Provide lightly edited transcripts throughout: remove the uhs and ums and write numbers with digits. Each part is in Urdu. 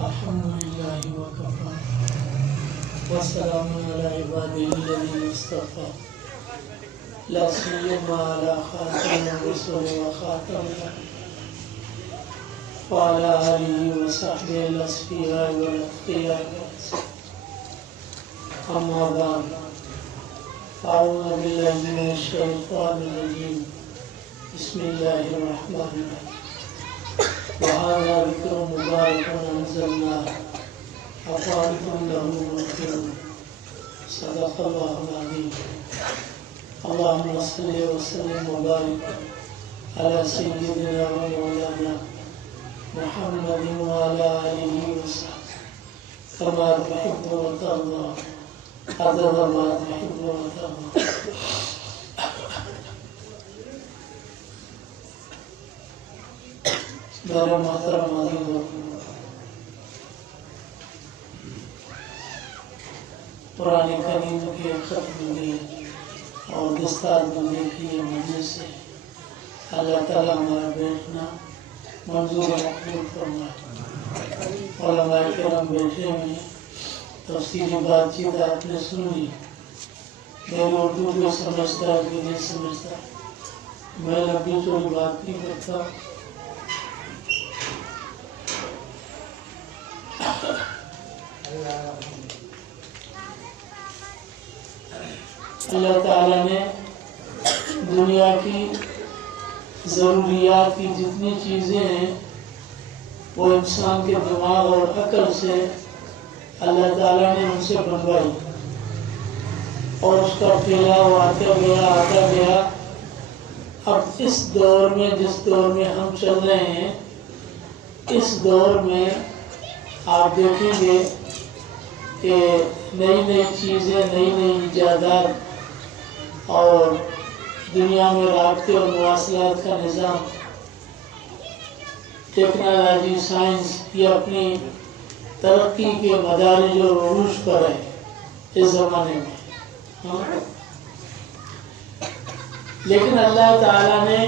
الحمد لله وكفى والسلام على عباده الذين اصطفى لا سيما على خاتم الرسل وخاتم وعلى آله وصحبه الأصفياء والأتقياء أما بعد أعوذ بالله من الشيطان الرجيم بسم الله الرحمن الرحيم وهذا ذكر مبارك أنزلناه أفأنتم له منكرون صدق الله العظيم. اللهم صل وسلم وبارك على سيدنا ومولانا محمد وعلى آله وصحبه كما تحب وترضى عدد ما تحب وترضى. میرے محترم عزیزو، قرآن کریم کے ختم میں اور دستار بندے کی یہ مجلس سے اللہ تعالیٰ ہمارا بیٹھنا منظور مقبول فرمائے. علماء کرام بیٹھے میں تفصیلی بات چیت آپ نے سن لی. میں اردو کو سمجھتا ہے کہ نہیں سمجھتا، میں لمبی چوڑی بات نہیں کرتا. اللہ تعالیٰ نے دنیا کی ضروریات کی جتنی چیزیں ہیں وہ انسان کے دماغ اور عقل سے اللہ تعالیٰ نے ان سے بنوائی اور اس کا پھیلا وہ آتا گیا. اب اس دور میں جس دور میں ہم چل رہے ہیں، اس دور میں آپ دیکھیں گے کہ نئی نئی چیزیں، نئی نئی ایجادات اور دنیا میں رابطے اور مواصلات کا نظام، ٹیکنالوجی، سائنس یہ اپنی ترقی کے مدارج اور عروج پر ہے اس زمانے میں. لیکن اللہ تعالیٰ نے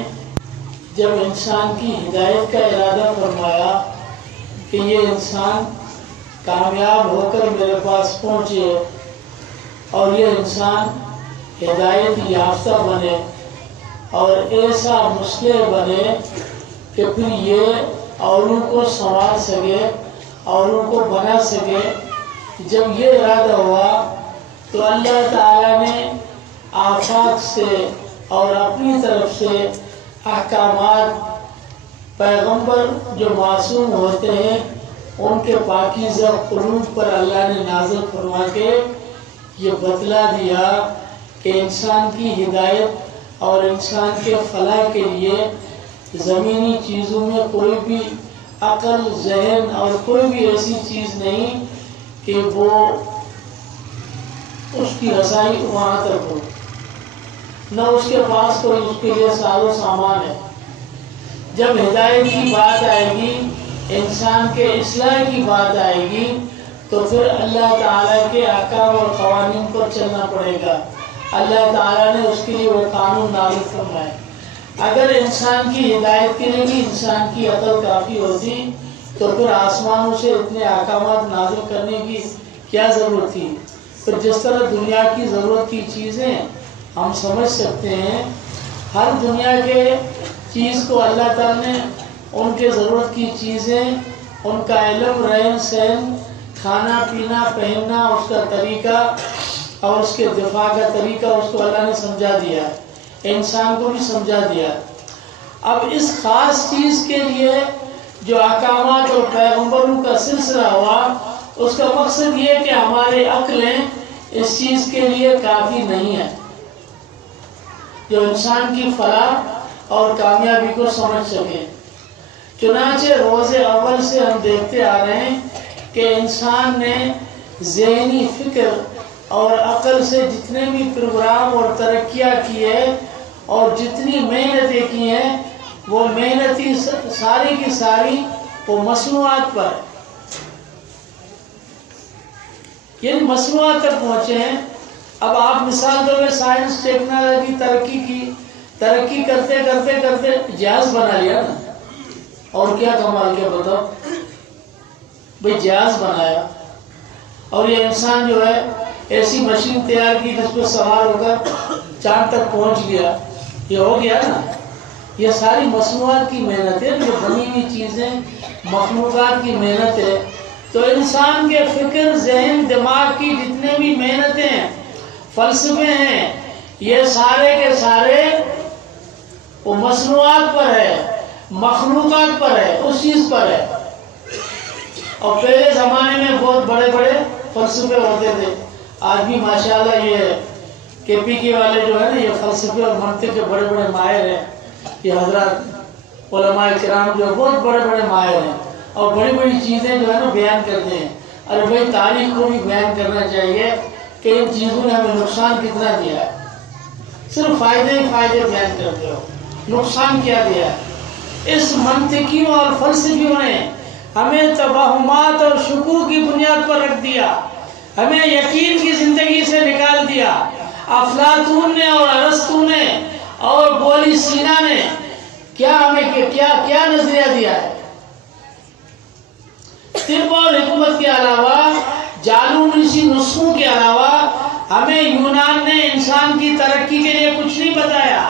جب انسان کی ہدایت کا ارادہ فرمایا کہ یہ انسان کامیاب ہو کر میرے پاس پہنچے اور یہ انسان ہدایت یافتہ بنے اور ایسا مسلح بنے کہ پھر یہ اوروں کو سنوار سکے، اوروں کو بنا سکے. جب یہ ارادہ ہوا تو اللہ تعالیٰ نے آفات سے اور اپنی طرف سے احکامات پیغمبر جو معصوم ہوتے ہیں ان کے پاکیزہ قلوب پر اللہ نے نازل فرما کے یہ بتلا دیا کہ انسان کی ہدایت اور انسان کے فلاح کے لیے زمینی چیزوں میں کوئی بھی عقل، ذہن اور کوئی بھی ایسی چیز نہیں کہ وہ اس کی رسائی وہاں تک ہو، نہ اس کے پاس کوئی اس کے لیے ساز و سامان ہے. جب ہدایت کی بات آئے گی، انسان کے اصلاح کی بات آئے گی تو پھر اللہ تعالیٰ کے احکام اور قوانین پر چلنا پڑے گا. اللہ تعالیٰ نے اس کے لیے وہ قانون نازل فرمائے. اگر انسان کی ہدایت کے لیے بھی انسان کی عقل کافی ہوتی تو پھر آسمانوں سے اتنے احکامات نازل کرنے کی کیا ضرورت تھی. پھر جس طرح دنیا کی ضرورت کی چیزیں ہم سمجھ سکتے ہیں، ہر دنیا کے چیز کو اللہ تعالیٰ نے ان کے ضرورت کی چیزیں، ان کا علم، رہن سہن، کھانا پینا، پہننا، اس کا طریقہ اور اس کے دفاع کا طریقہ اس کو اللہ نے سمجھا دیا، انسان کو بھی سمجھا دیا. اب اس خاص چیز کے لیے جو احکامات اور پیغمبروں کا سلسلہ ہوا، اس کا مقصد یہ کہ ہمارے عقلیں اس چیز کے لیے کافی نہیں ہیں جو انسان کی فلاح اور کامیابی کو سمجھ سکے. چنانچہ روز اول سے ہم دیکھتے آ رہے ہیں کہ انسان نے ذہنی فکر اور عقل سے جتنے بھی پروگرام اور ترقیاں کی ہے اور جتنی محنتیں کی ہیں وہ محنتی ساری کی ساری وہ مصنوعات پر ہے، یعنی مصنوعات تک پہنچے ہیں. اب آپ مثال دو کہ سائنس ٹیکنالوجی ترقی کرتے جہاز بنا لیا نا، اور کیا کمال کیا بتاؤ. بھئی جہاز بنایا اور یہ انسان جو ہے ایسی مشین تیار کی جس پہ سوار ہو کر چاند تک پہنچ گیا، یہ ہو گیا نا؟ یہ ساری مصنوعات کی محنت ہے، جو بنی ہوئی چیزیں مخلوقات کی محنت ہے۔ تو انسان کے فکر، ذہن، دماغ کی جتنے بھی محنتیں ہیں، فلسفے ہیں، یہ سارے کے سارے وہ مصنوعات پر ہے، مخلوقات پر ہے، اس چیز پر ہے۔ اور پہلے زمانے میں بہت بڑے بڑے فلسفے ہوتے تھے، آج بھی ماشاءاللہ یہ کے پی کے والے جو ہے نا، یہ فلسفے اور منطق کے بڑے بڑے ماہر ہیں۔ یہ حضرات علماء کرام جو بہت بڑے بڑے ماہر ہیں اور بڑی بڑی چیزیں جو ہے نا بیان کرتے ہیں۔ ارے بھائی تاریخ کو بھی بیان کرنا چاہیے کہ ان چیزوں نے ہمیں نقصان کتنا دیا ہے، صرف فائدے ہی فائدے بیان کرتے ہو، نقصان کیا دیا ہے۔ اس منطقیوں اور فلسفیوں نے ہمیں توہمات اور شکوک کی بنیاد پر رکھ دیا، ہمیں یقین کی زندگی سے نکال دیا۔ افلاطون نے اور ارسطو نے اور بولی سینا نے کیا ہمیں کیا نظریہ دیا ہے؟ طب اور حکمت کے علاوہ، جادوسی نسخوں کے علاوہ ہمیں یونان نے انسان کی ترقی کے لیے کچھ نہیں بتایا،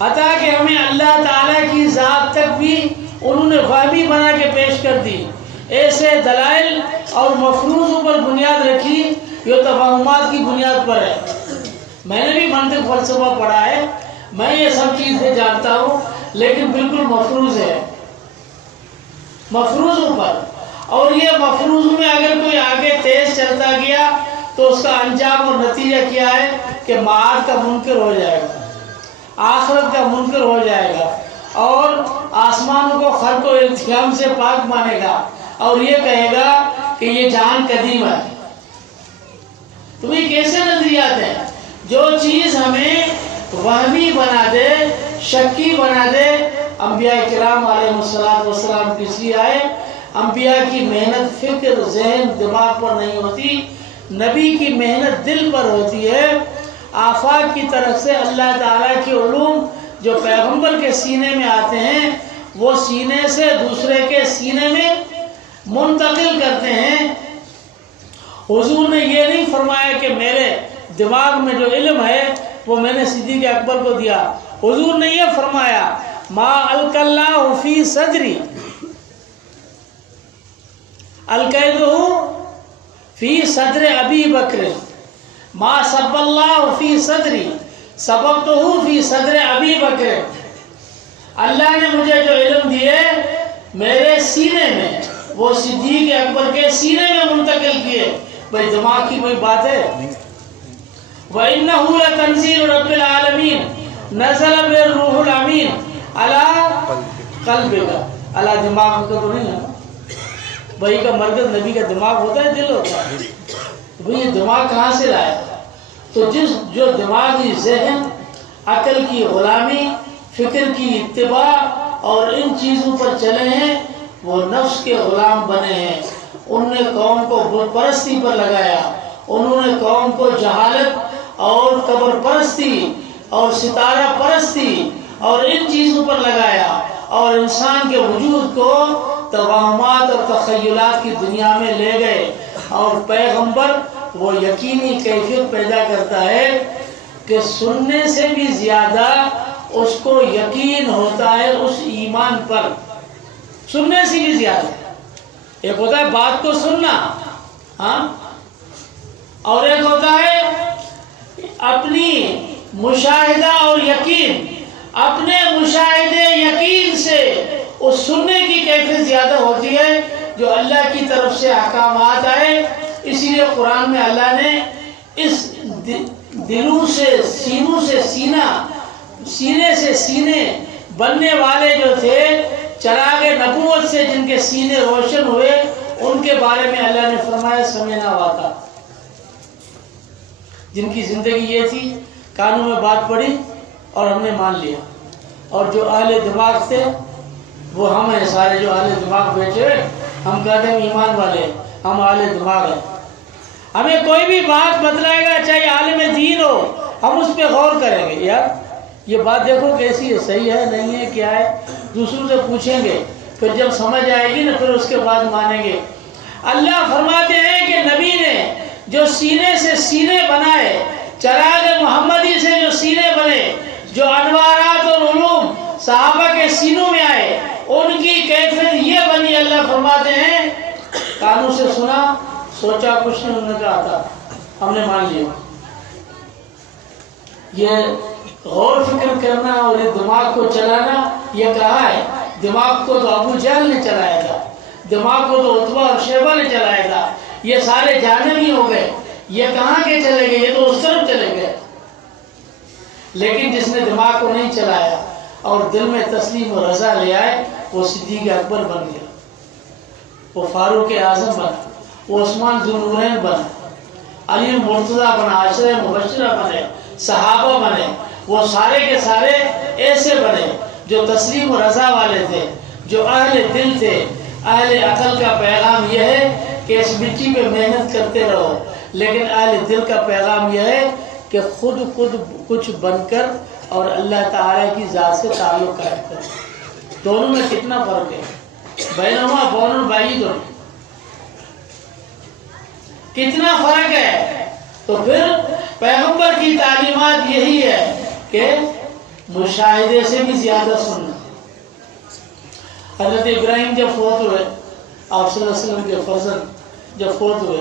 حتیٰ کہ ہمیں اللہ تعالیٰ کی ذات تک بھی انہوں نے وہمی بنا کے پیش کر دی۔ ایسے دلائل اور مفروضوں پر بنیاد رکھی جو توہمات کی بنیاد پر ہے۔ میں نے بھی منطق فلسفہ پڑھا ہے، میں یہ سب چیزیں جانتا ہوں، لیکن بالکل مفروض ہے، مفروضوں پر۔ اور یہ مفروض میں اگر کوئی آگے تیز چلتا گیا تو اس کا انجام اور نتیجہ کیا ہے کہ معاد کا منکر ہو جائے گا، آخرت کا منکر ہو جائے گا، اور آسمانوں کو خلق و التیام سے پاک مانے گا، اور یہ کہے گا کہ یہ جہان قدیم ہے۔ تو یہ کیسے نظریات ہیں؟ جو چیز ہمیں وہمی بنا دے، شکی بنا دے۔ انبیاء کرام علیہ السلام کس لیے آئے؟ انبیاء کی محنت فکر، ذہن، دماغ پر نہیں ہوتی، نبی کی محنت دل پر ہوتی ہے۔ آفاق کی طرف سے اللہ تعالیٰ کے علوم جو پیغمبر کے سینے میں آتے ہیں، وہ سینے سے دوسرے کے سینے میں منتقل کرتے ہیں۔ حضور نے یہ نہیں فرمایا کہ میرے دماغ میں جو علم ہے وہ میں نے صدیق اکبر کو دیا۔ حضور نے یہ فرمایا ما القى الله فی صدری القیته فی صدر ابی بکر ما سب اللہ فی صدری سبقته فی صدر ابی بکر۔ اللہ نے مجھے جو علم دیے میرے سینے میں، وہ صدیق اکبر کے سینے میں منتقل کیے۔ بھائی دماغ کی کوئی بات ہے؟ وَإِنَّهُ لَتَنزِيلُ رَبِّ الْعَالَمِينَ نَزَلَ بِالرُّوحِ الْأَمِينِ عَلَى قَلْبِكَ۔ عَلَى دماغ کا تو نہیں ہے بھائی، کا مرکز نبی کا دماغ ہوتا ہے، دل ہوتا ہے۔ بھائی یہ دماغ کہاں سے لایا؟ تو جو دماغی ذہن عقل کی غلامی، فکر کی اتباع اور ان چیزوں پر چلے ہیں، وہ نفس کے غلام بنے ہیں۔ انہوں نے قوم کو بت پرستی پر لگایا، انہوں نے قوم کو جہالت اور قبر پرستی اور ستارہ پرستی اور ان چیزوں پر لگایا، اور انسان کے وجود کو توہمات اور تخیلات کی دنیا میں لے گئے۔ اور پیغمبر وہ یقینی کیفیت پیدا کرتا ہے کہ سننے سے بھی زیادہ اس کو یقین ہوتا ہے اس ایمان پر، سننے سے بھی زیادہ۔ ایک ہوتا ہے بات کو سننا، ہاں، اور ایک ہوتا ہے اپنی مشاہدہ اور یقین۔ اپنے مشاہدے یقین سے اس سننے کی کیفیت زیادہ ہوتی ہے جو اللہ کی طرف سے احکامات آئے۔ اسی لیے قرآن میں اللہ نے اس دلوں سے، سینوں سے سینہ، سینے سے سینے بننے والے جو تھے، چراغ نبوت سے جن کے سینے روشن ہوئے، ان کے بارے میں اللہ نے فرمایا سمعنا واطعنا۔ جن کی زندگی یہ تھی، کانوں میں بات پڑی اور ہم نے مان لیا۔ اور جو اہل دماغ تھے وہ ہم ہیں سارے، جو اہل دماغ بیٹھے، ہم کہتے ہیں ایمان والے، ہم اہل دماغ ہیں۔ ہمیں کوئی بھی بات بتلائے گا، چاہے عالم دین ہو، ہم اس پہ غور کریں گے، یار یہ بات دیکھو کیسی ہے، صحیح ہے نہیں ہے، کیا ہے، دوسروں سے پوچھیں گے۔ پھر جب سمجھ آئے گی نا پھر اس کے بعد مانیں گے۔ اللہ فرماتے ہیں کہ نبی نے جو سینے سے سینے بنائے، چراغ محمدی سے جو سینے بنے، جو انوارات اور علوم صحابہ کے سینوں میں آئے، ان کی کیفیت یہ بنی۔ اللہ فرماتے ہیں کانوں سے سنا، سوچا کچھ نہیں، انہوں نے کہا تھا ہم نے مان لیا۔ یہ غور فکر کرنا اور یہ دماغ کو چلانا، یہ کہا ہے دماغ کو تو ابو جہل نے چلایا تھا، دماغ کو تو عتبہ اور شیبہ نے چلایا تھا، یہ سارے جانبی ہو گئے، یہ کہاں کے چلے گئے، یہ تو اس طرف چلے گئے۔ لیکن جس نے دماغ کو نہیں چلایا اور دل میں تسلیم و رضا لے آئے، وہ صدیق اکبر بن گیا، وہ فاروق اعظم بنا، وہ عثمان ذو النورین بنا، علی مرتضیٰ بنا، عشرہ مبشرہ بنے، صحابہ بنے، وہ سارے کے سارے ایسے بنے جو تسلیم و رضا والے تھے، جو اہل دل تھے۔ اہل عقل کا پیغام یہ ہے کہ اس مٹی پہ محنت کرتے رہو، لیکن اہل دل کا پیغام یہ ہے کہ خود کچھ بن کر اور اللہ تعالیٰ کی ذات سے تعلق قائم کرو۔ دونوں میں کتنا فرق ہے، بینہما بون بعید، کتنا فرق ہے۔ تو پھر پیغمبر کی تعلیمات یہی ہے کہ مشاہدے سے بھی زیادہ سننا۔ حضرت ابراہیم جب فوت ہوئے، آپ صلی اللہ علیہ وسلم کے فرزند جب فوت ہوئے،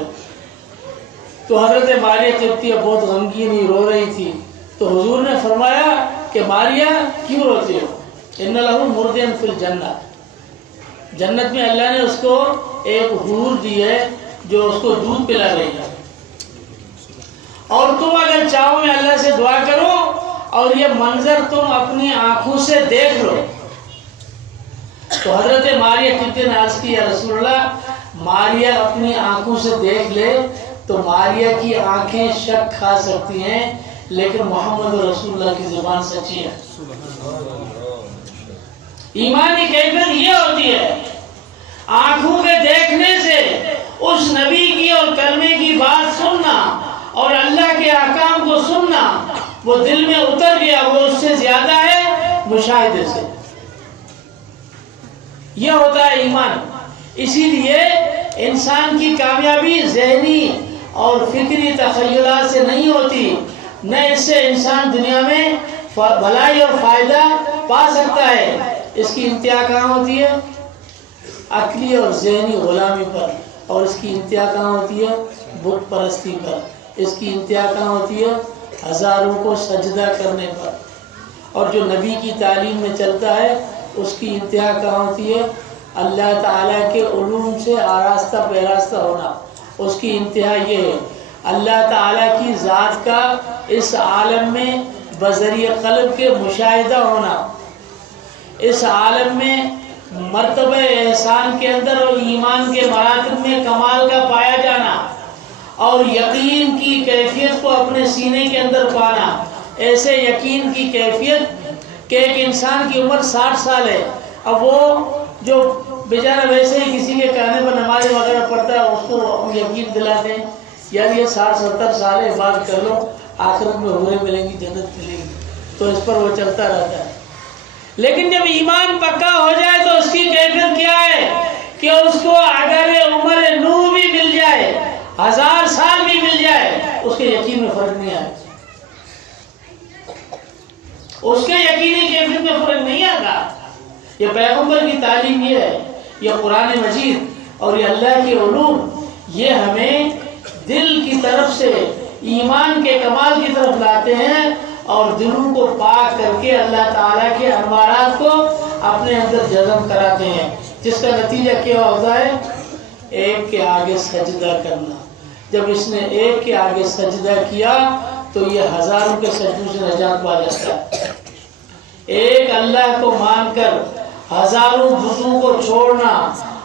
تو حضرت ماریہ قبطیہ بہت غمگین رو رہی تھی، تو حضور نے فرمایا کہ ماریہ کیوں روتی ہو؟ ان لہ مردین فی الجنہ، جنت میں اللہ نے اس کو ایک حور دی ہے جو اس کو دودھ پلا رہی ہے، اور تم اگر چاہو میں اللہ سے دعا کرو اور یہ منظر تم اپنی آنکھوں سے دیکھ لو۔ تو حضرت ماریہ قبطیہ نے عرض کی یا رسول اللہ، ماریہ اپنی آنکھوں سے دیکھ لے تو ماریہ کی آنکھیں شک کھا سکتی ہیں، لیکن محمد رسول اللہ کی زبان سچی ہے۔ ایمانی کیفیت یہ ہوتی ہے، آنکھوں کے دیکھنے سے اس نبی کی اور کلمے کی بات سننا اور اللہ کے احکام کو سننا، وہ دل میں اتر گیا، وہ اس سے زیادہ ہے مشاہدے سے۔ یہ ہوتا ہے ایمان۔ اسی لیے انسان کی کامیابی ذہنی اور فکری تخیلات سے نہیں ہوتی، نہ اس سے انسان دنیا میں بھلائی اور فائدہ پا سکتا ہے۔ اس کی انتہا کہاں ہوتی ہے؟ عقلی اور ذہنی غلامی پر، اور اس کی انتہا کہاں ہوتی ہے؟ بت پرستی پر۔ اس کی انتہا کہاں ہوتی ہے؟ ہزاروں کو سجدہ کرنے پر۔ اور جو نبی کی تعلیم میں چلتا ہے اس کی انتہا کہاں ہوتی ہے؟ اللہ تعالیٰ کے علوم سے آراستہ پیراستہ ہونا۔ اس کی انتہا یہ ہے اللہ تعالیٰ کی ذات کا اس عالم میں بذریعہ قلب کے مشاہدہ ہونا، اس عالم میں مرتبہ احسان کے اندر اور ایمان کے مراتب میں کمال کا پایا جانا، اور یقین کی کیفیت کو اپنے سینے کے اندر پانا۔ ایسے یقین کی کیفیت کہ ایک انسان کی عمر 60 سال ہے، اب وہ جو بیچارہ ویسے ہی کسی کے کہنے پر نماز وغیرہ پڑھتا ہے، اس کو ہم یقین دلاتے ہیں یار یہ 60-70 سال عبادت کر لو، آخرت میں حوریں ملیں گی، جنت ملے گی، تو اس پر وہ چلتا رہتا ہے۔ لیکن جب ایمان پکا ہو جائے تو اس کی کیفیت کیا ہے کہ اس کو اگر عمر نوح بھی مل جائے، 1000 سال بھی مل جائے، اس کے یقین میں فرق نہیں آئے، اس کے یقینی کیفیت میں فرق نہیں آتا۔ یہ پیغمبر کی تعلیم یہ ہے، یہ قرآن مجید اور یہ اللہ کے علوم، یہ ہمیں دل کی طرف سے ایمان کے کمال کی طرف لاتے ہیں اور دلوں کو پاک کر کے اللہ تعالیٰ کے انوارات کو اپنے اندر جذب کراتے ہیں، جس کا نتیجہ کیا ہوتا ہے؟ ایک کے آگے سجدہ کرنا۔ جب اس نے ایک کے آگے سجدہ کیا تو یہ ہزاروں کے سجدوں سے نجات پا جاتا ہے۔ ایک اللہ کو مان کر ہزاروں بتوں کو چھوڑنا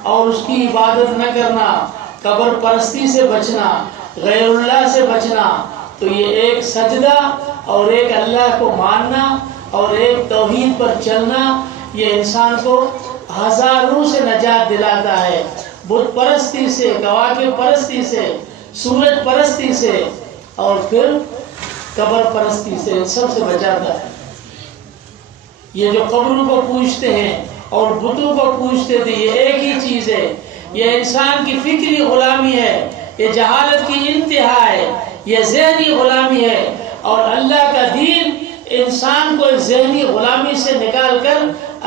اور اس کی عبادت نہ کرنا، قبر پرستی سے بچنا، غیر اللہ سے بچنا، تو یہ ایک سجدہ اور ایک اللہ کو ماننا اور ایک توحید پر چلنا، یہ انسان کو ہزاروں سے نجات دلاتا ہے، بت پرستی سے، کواکب پرستی سے، سورج پرستی سے، اور پھر قبر پرستی سے، ان سب سے بچاتا ہے۔ یہ جو قبروں کو پوجتے ہیں، اور بتوں کو پوجتے تھے. یہ ایک ہی چیز ہے. یہ انسان کی فکری غلامی ہے, یہ جہالت کی انتہا ہے, یہ ذہنی غلامی ہے. اور اللہ کا دین انسان کو ذہنی غلامی سے نکال کر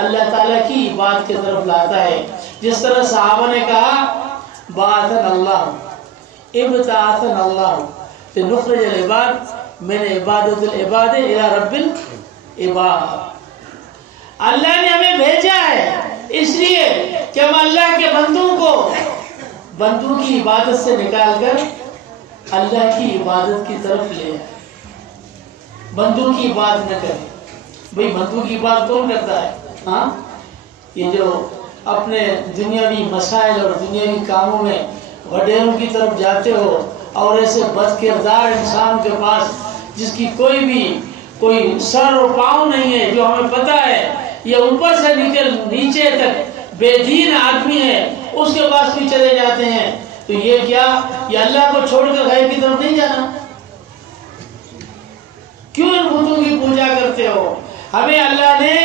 اللہ تعالیٰ کی عبادت کی طرف لاتا ہے. جس طرح صحابہ نے کہا بعثنا اللہ ابتعثنا اللہ لنخرج العباد من عبادت العباد الى رب العباد. اللہ نے ہمیں بھیجا ہے اس لیے کہ ہم اللہ کے بندوں کی عبادت سے نکال کر اللہ کی عبادت کی طرف لے آئے. بندوں کی عبادت نہ کریں. بھئی بندوں کی عبادت کون کرتا ہے؟ ہاں, یہ جو اپنے دنیاوی مسائل اور دنیاوی کاموں میں وڈیروں کی طرف جاتے ہو اور ایسے بد کردار انسانوں کے پاس جس کی کوئی سر اور پاؤں نہیں ہے, جو ہمیں پتہ ہے یہ اوپر سے نیچے تک بے دین آدمی ہے, اس کے پاس بھی چلے جاتے ہیں. تو یہ کیا, یہ اللہ کو چھوڑ کر غیر کی طرف نہیں جانا؟ کیوں ان بتوں کی پوجا کرتے ہو؟ ہمیں اللہ نے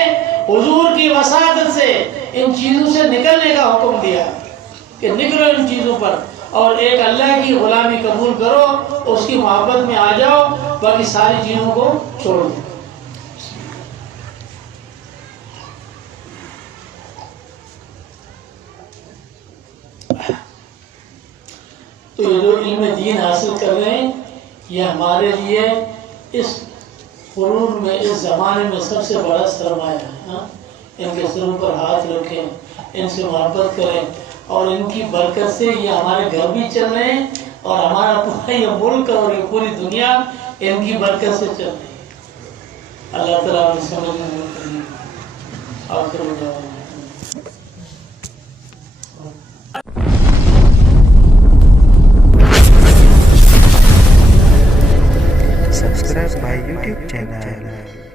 حضور کی وساطت سے ان چیزوں سے نکلنے کا حکم دیا کہ نکلو ان چیزوں پر اور ایک اللہ کی غلامی قبول کرو, اس کی محبت میں آ جاؤ, باقی ساری چیزوں کو چھوڑ دو. تو یہ جو علم دین حاصل کر رہے ہیں یہ ہمارے لیے اس قرون میں, اس زمانے میں سب سے بڑا سرمایہ ہے. ان کے سروں پر ہاتھ رکھیں, ان سے محبت کریں, اور ان کی برکت سے یہ ہمارے گھر بھی چل رہے ہیں اور ہمارا پورا یہ ملک اور یہ پوری دنیا ان کی برکت سے چل رہی ہے. اللہ تعالیٰ ہمیں سمجھنے میں کریں. Subscribe my YouTube channel.